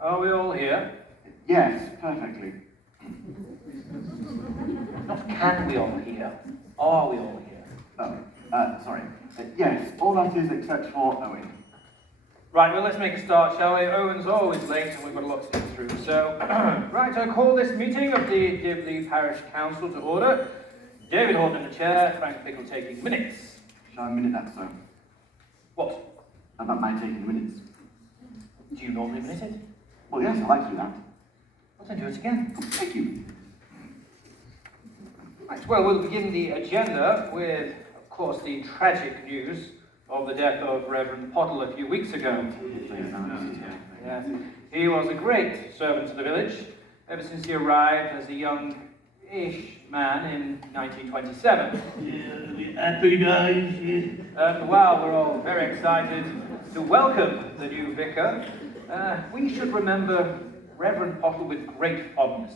Are we all here? Yes, perfectly. Not can we all hear? Are we all here? Oh, sorry. Yes, all that is except for Owen. Right, well, let's make a start, shall we? Owen's always late and we've got a lot to get through. So, right, I call this meeting of the Dibley Parish Council to order. David Horton in the chair, Frank Pickle taking minutes. Shall I minute that, sir? What? About my taking minutes. Do you normally minute it? Well, yes, I like to do that. Well, then do it again. Thank you. Right, well, we'll begin the agenda with, of course, the tragic news of the death of Reverend Pottle a few weeks ago. Yes. He was a great servant to the village ever since he arrived as a young-ish man in 1927. Happy days. And while we're all very excited to welcome the new vicar, we should remember Reverend Pottle with great fondness,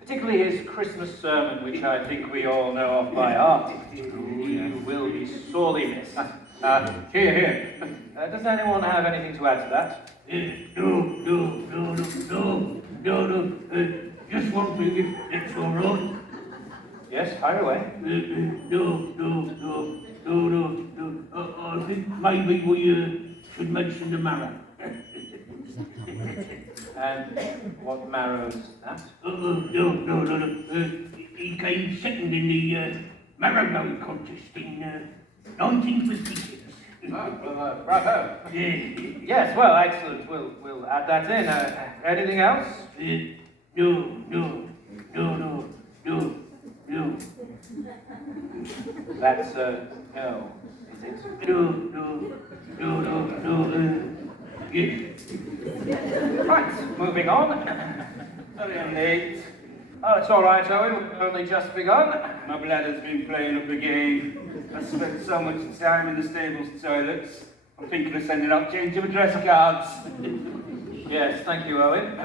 particularly his Christmas sermon, which I think we all know off by heart. He will be sorely missed. Here. Does anyone have anything to add to that? No. Just one thing, if it's all right. Yes, fire away. No. I think maybe we should mention the marrow. And what marrow's that? No. He came second in the marrow going contest in 1956. Bravo. Yes, well, excellent. We'll add that in. Anything else? No. That's no, is it? No. Yes. Right, moving on. Sorry I'm late. Oh, it's all right, Owen. We've only just begun. My bladder's been playing up again. I spent so much time in the stables toilets. I'm thinking of sending out change of address cards. Yes, thank you, Owen.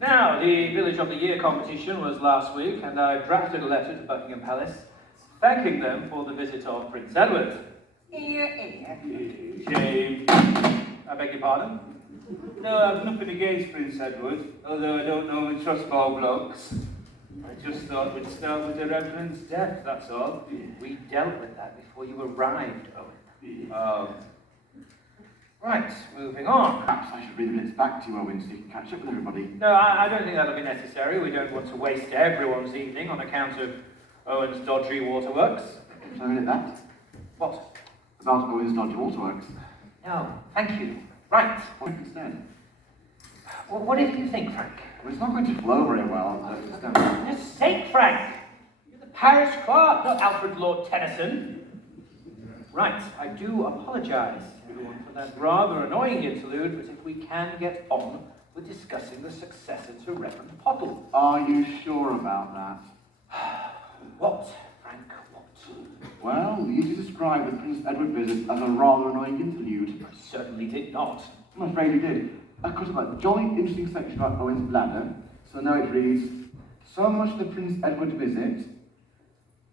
Now, the Village of the Year competition was last week, and I drafted a letter to Buckingham Palace thanking them for the visit of Prince Edward. Shame. I beg your pardon? No, I've nothing against Prince Edward, although I don't normally trust ball blokes. I just thought we'd start with the Reverend's death, that's all. We dealt with that before you arrived, Owen. Oh. Right, moving on. Perhaps I should read the minutes back to you, Owen, so you can catch up with everybody. No, I don't think that'll be necessary. We don't want to waste everyone's evening on account of Owen's dodgy waterworks. Shall I minute that? What? About Owen's dodgy waterworks. No, thank you. Right. What instead? Well, what did you think, Frank? Well, it's not going to flow very well. For goodness sake, Frank! You're the parish clerk, not Alfred Lord Tennyson. Right, I do apologise, everyone, for that rather annoying interlude, but if we can get on with discussing the successor to Reverend Pottle. Are you sure about that? What, Frank, what? Well, you described the Prince Edward visit as a rather annoying interlude. I certainly did not. I'm afraid you did. Of course, that jolly interesting section about Owen's bladder. So now it reads, so much for the Prince Edward visit.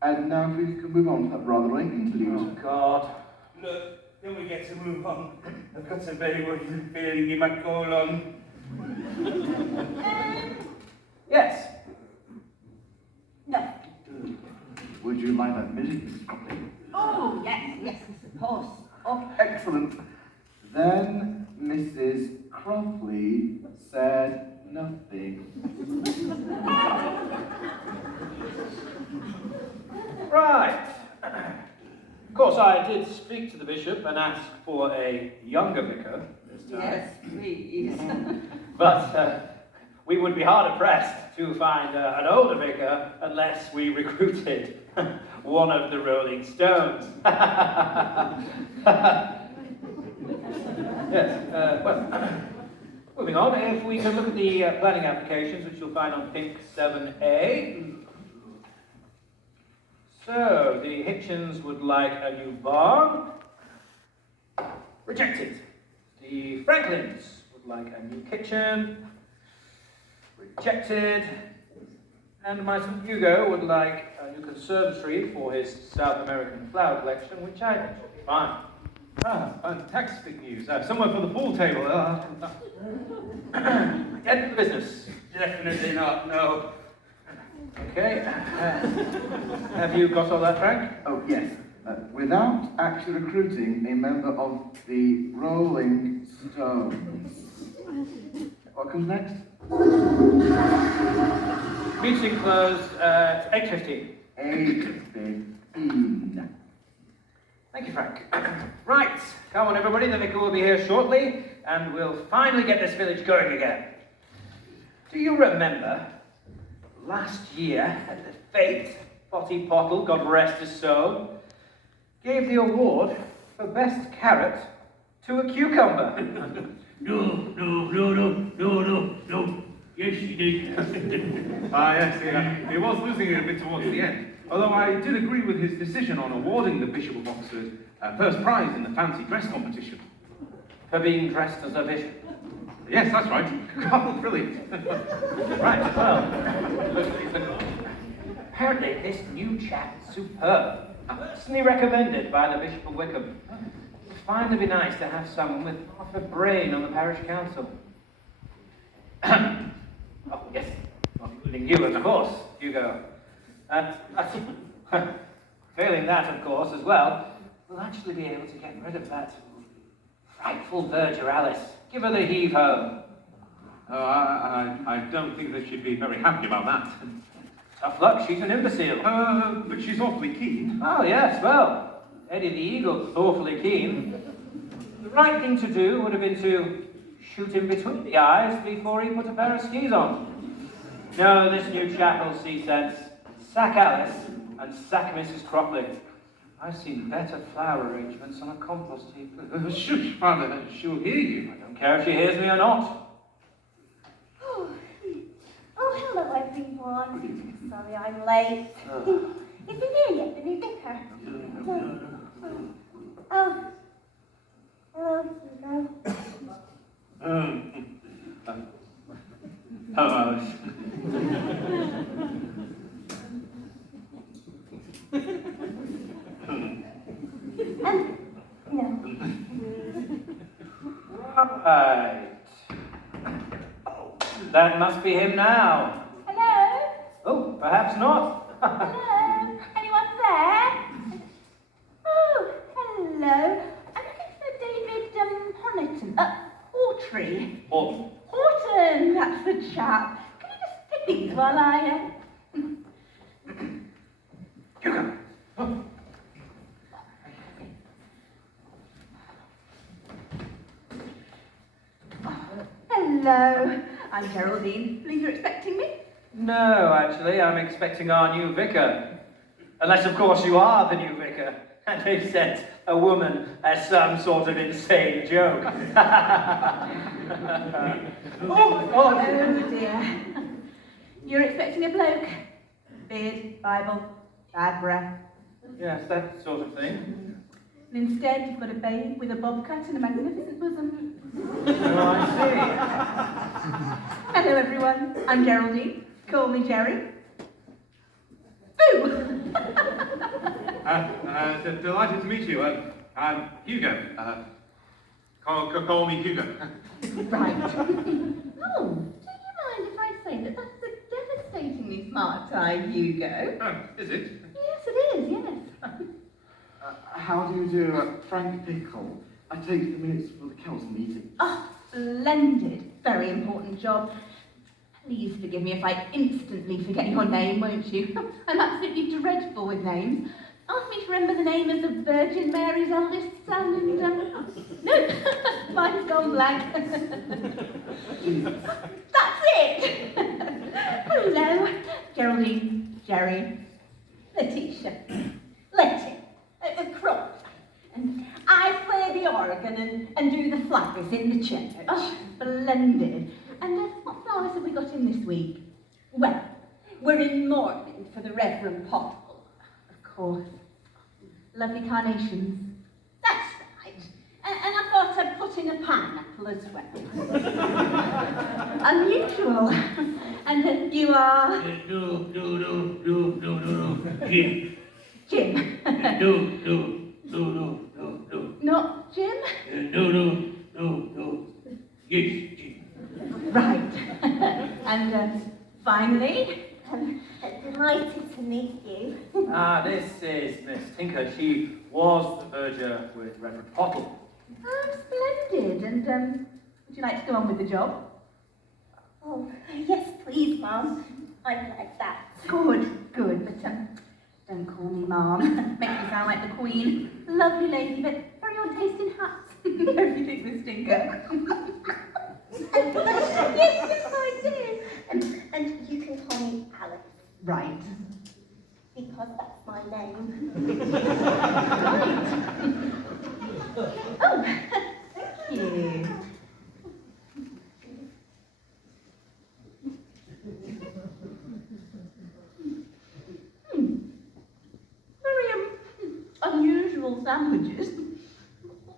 And now if we can move on to that rather annoying interlude. Oh, God. Look, then we get to move on. I've got a very worrying feeling you might go along. Yes. No. Would you like that minute, Mrs. Cropley? Oh, yes, of course. Oh, Excellent. Then Mrs. Cropley said nothing. Right. Of course, I did speak to the bishop and ask for a younger vicar this time. yes, please. But we would be hard pressed to find an older vicar unless we recruited one of the Rolling Stones. Yes, well, moving on, if we can look at the planning applications, which you'll find on pink 7A. So, the Hitchens would like a new barn. Rejected. The Franklins would like a new kitchen. Rejected. And my son Hugo would like a new conservatory for his South American flower collection, which I think will be fine. Ah, fantastic news. Somewhere for the pool table. Get to the business. Definitely not, no. Okay. Have you got all that, Frank? Oh, yes. Without actually recruiting a member of the Rolling Stones. What comes next? Meeting closed at 8:15. 8:15. Thank you, Frank. Right, come on everybody, the vicar will be here shortly, and we'll finally get this village going again. Do you remember last year at the fete, Potty Pottle, God rest his soul, gave the award for best carrot to a cucumber? No. Yes, she did. Yes, he was losing it a bit towards the end. Although I did agree with his decision on awarding the Bishop of Oxford first prize in the fancy dress competition. For being dressed as a bishop. Yes, that's right. Oh, brilliant. Right, well, apparently this new chap is superb. Personally recommended by the Bishop of Wickham. It'd finally be nice to have someone with half a brain on the parish council. Oh, yes, well, including you, of course, Hugo. Failing that, of course, as well, we'll actually be able to get rid of that frightful verger Alice. Give her the heave-ho. I don't think that she'd be very happy about that. Tough luck, she's an imbecile. But she's awfully keen. Oh, yes, well, Eddie the Eagle's awfully keen. The right thing to do would have been to shoot him between the eyes before he put a pair of skis on. No, this new chap will see sense. Sack Alice and sack Mrs. Cropley. I've seen better flower arrangements on a compost heap. Shush, Father, she'll hear you. I don't care if she hears me or not. Oh, hello everyone. Sorry I'm late. Is he here yet, the new vicar? No. Oh. Hello, Hugo. Hello, Alice. No. Right. Oh, that must be him now. Hello? Oh, perhaps not. Hello? Anyone there? Oh, hello. I'm looking for David Honiton. Hawtrey. Oh, Horton, that's the chap. Can you just take these while I... Hugo. Oh. Hello. I'm Geraldine. Believe you're expecting me? No, actually, I'm expecting our new vicar. Unless, of course, you are the new vicar, and they've sent a woman as some sort of insane joke. Oh dear. You're expecting a bloke? Beard, Bible, bad breath. Yes, that sort of thing. And instead you've got a babe with a bob cut and a magnificent bosom. Oh, I Hello everyone, I'm Geraldine. Call me Jerry. Boo! Delighted to meet you. I'm Hugo. Call me Hugo. Right. Oh, do you mind if I say that that's a devastatingly smart tie, Hugo? Oh, is it? Yes, it is, yes. How do you do, Frank Pickle? I take the minutes for the council meeting. Oh, splendid. Very important job. Please forgive me if I instantly forget your name, won't you? I'm absolutely dreadful with names. Ask me to remember the name of the Virgin Mary's eldest son and... No, mine's gone blank. That's it! Hello, Geraldine, Jerry, Letitia, Letty, Crop. And I play the organ and do the flowers in the church. Oh, splendid. And what flowers have we got in this week? Well, we're in mourning for the Reverend Pottle, of course. Lovely carnations. That's right. And I thought I'd put in a pineapple as well. Unusual. And you are? No. Jim. Jim. No. Not Jim? No. Yes, Jim. Right. And finally, Delighted to meet you. This is Miss Tinker. She was the verger with Reverend Pottle. splendid. And would you like to go on with the job? Oh, yes, please, Mum. I'd like that. Good. But don't call me Mom. Makes me sound like the Queen. Lovely lady, but very odd taste in hats. Don't you think, Miss Tinker? Yes, I do. And you can call me Alice, Right. because that's my name. Oh, thank you. Very unusual sandwiches.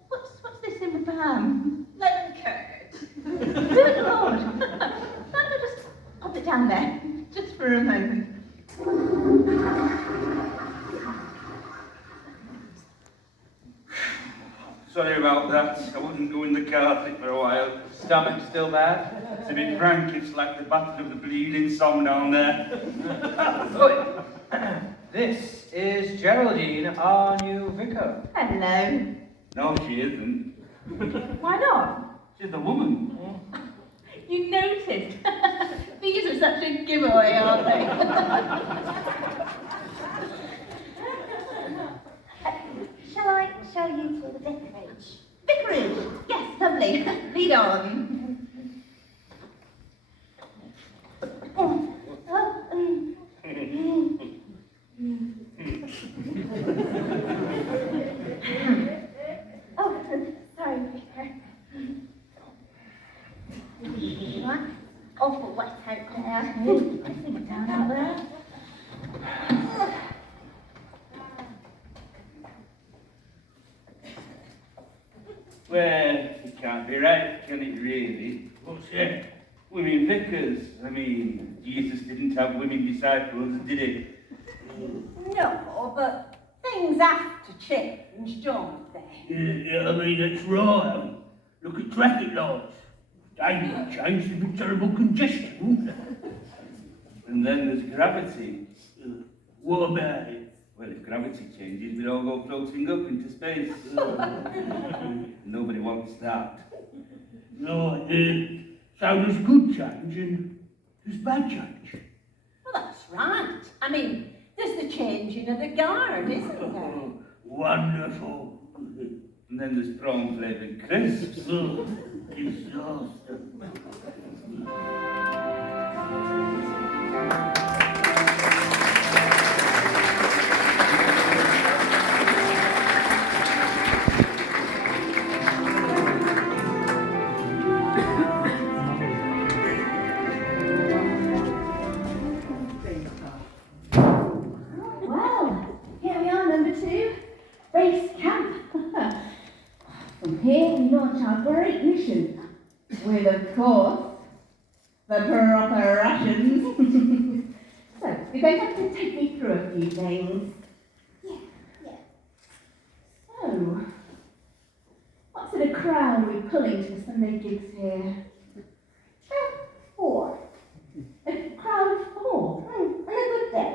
What's this in the pan? Lemon curd. Good Lord! I'll just pop it down there, just for a moment. Sorry about that. I wouldn't go in the carpet for a while. Stomach still bad? To be frank, it's like the battle of the bleeding Somme down there. Good. This is Geraldine, our new vicar. Hello. No, she isn't. Why not? She's a woman. You noticed. These are such a giveaway, aren't they? Shall I show you to the vicarage? Vicarage. Yes, lovely. Lead on. Oh, oh, sorry, Vicar. What? Awful wet out there. I think it's down out there. Well, it can't be right, can it really? What's that? Women vicars. I mean, Jesus didn't have women disciples, did he? No, but things have to change, don't they? Yeah, I mean, that's right. Look at traffic lights. They will change to be terrible congestion. And then there's gravity. What about it? Well, if gravity changes, we'd all go floating up into space. Nobody wants that. Right, so there's good change and there's bad change. Well, that's right. I mean, there's the changing of the guard, isn't there? Oh, wonderful. And then there's prawn flavoured crisps. Oh, disaster. Well, here we are, number 2, base camp. From here we launch our great mission, with, of course, the proper rations. So, you're going to have to take me through a few things. Yeah. So, what sort of crowd are we pulling to the Sunday gigs here? 4. A crowd of 4. On a good day.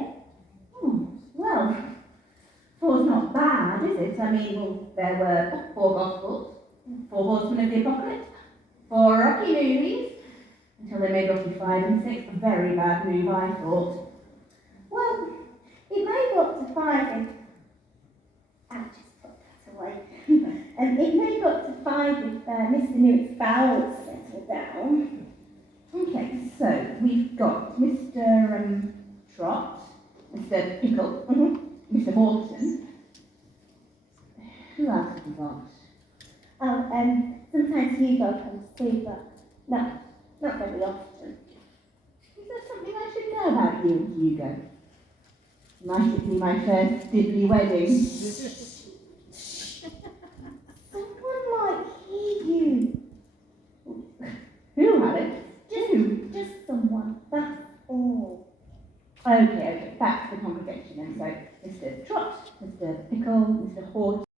Well, 4's not bad, is it? I mean, well, there were 4 Gospels, 4 Horsemen of the Apocalypse, 4 Rocky movies, until they made Rocky 5 and 6, a very bad move, I thought. Well, it may go up to 5 if... I'll just put that away. It may go up to 5 if Mr. Newitt's bowels settle down. Okay, so we've got Mr. Trot, Mr. Pickle, Mr. Morton. Who else have we got? Oh, sometimes Hugo comes too, but no, not very often. Is there something I should know about you, Hugo? Might it be my first diddly wedding?